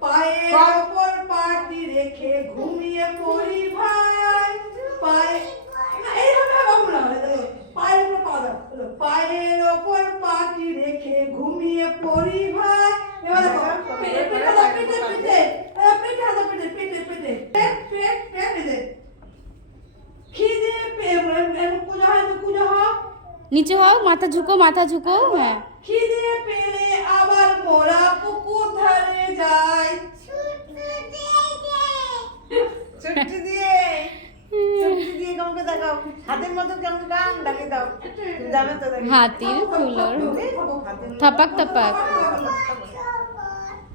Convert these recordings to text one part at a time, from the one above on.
পায়ের ওপর পাটি রেখে ঘুমিয়ে পড়ি ভাই। পায়ের ওপর পাটি রেখে ঘুমিয়ে পড়ি ভাই। এবার দেখো পেটে খিদে পূজা হয় তো পূজা হোক। নিচে হোক, মাথা ঝুঁকো, মাথা ঝুঁকো। হ্যাঁ, খিদে পেলে আবার মোরা পুকুর ধারে যাই। ছুটি দিয়ে কাউকে দেখাও, হাতের মতো কেমন গান ডাকে দাও, যাবে তো দেখি। হাতির ফুলর থপাক থপাক।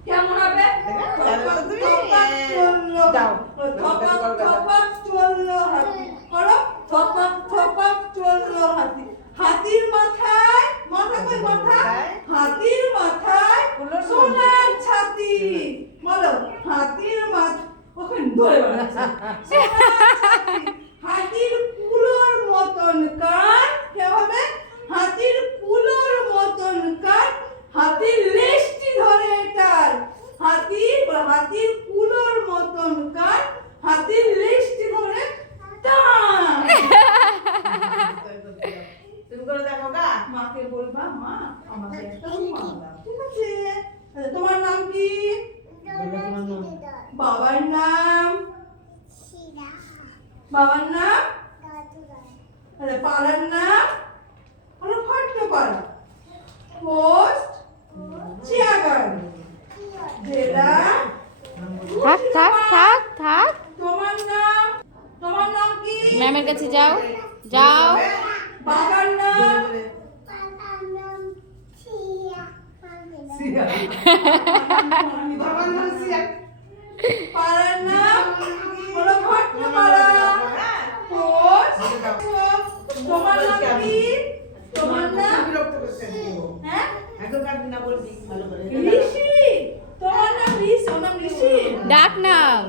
কেমন হবে? হাতির মাথায় হাতির মাথায় সোনার ছাতি। বলো হাতির মাথা ওখানে ধরে বেড়াচ্ছে। হাতির কুলোর মতন কান। কে হবে? হাতির কুলোর মতন কান, হাতির লেজটি ধরে টান। হাতির কুলোর মতন কান, হাতির লেজটি ধরে টান। তুমি করে দেখো গা। মাকে বলবা, মা আমাকে একটা রুমাল দাও। ঠিক আছে? তোমার নাম কি? বাবার নাম? বাবার নাম? পাড়ার নাম? ফট্ট পাড়া। পোস্ট চিয়াগার। জেলা? থাক থাক থাক থাক। তোমার নাম কি? ম্যামের কাছে যাও, যাও। বাবার নাম? বাবার নাম সিয়া। পাড়ার নাম? হলো ফট্ট পাড়া। পোস্ট? তোমার নাম কি? তোমার নাম? বিরক্ত করছে তুমি। হ্যাঁ? এতকার না বলবি ভালো করে। ঋষি। তোমার নাম ঋষি। ওর নাম ঋষি। ডাক নাম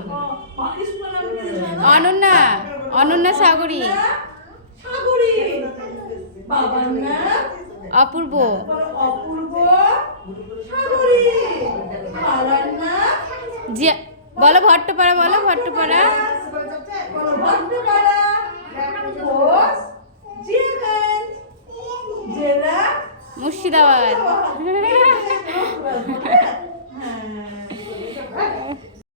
স্কুলের নাম কি জানো? অনন্যা, অনন্যা সাগরী। সাগরী। বাবার নাম? অপূর্ব। অপূর্ব সাগরী। পাড়ার নাম? জিয়া, বলো ভট্টপাড়া, বলো ভট্টপাড়া। বলো ভট্টপাড়া। পোস্ট জিয়াগঞ্জ। জেলা? মুর্শিদাবাদ।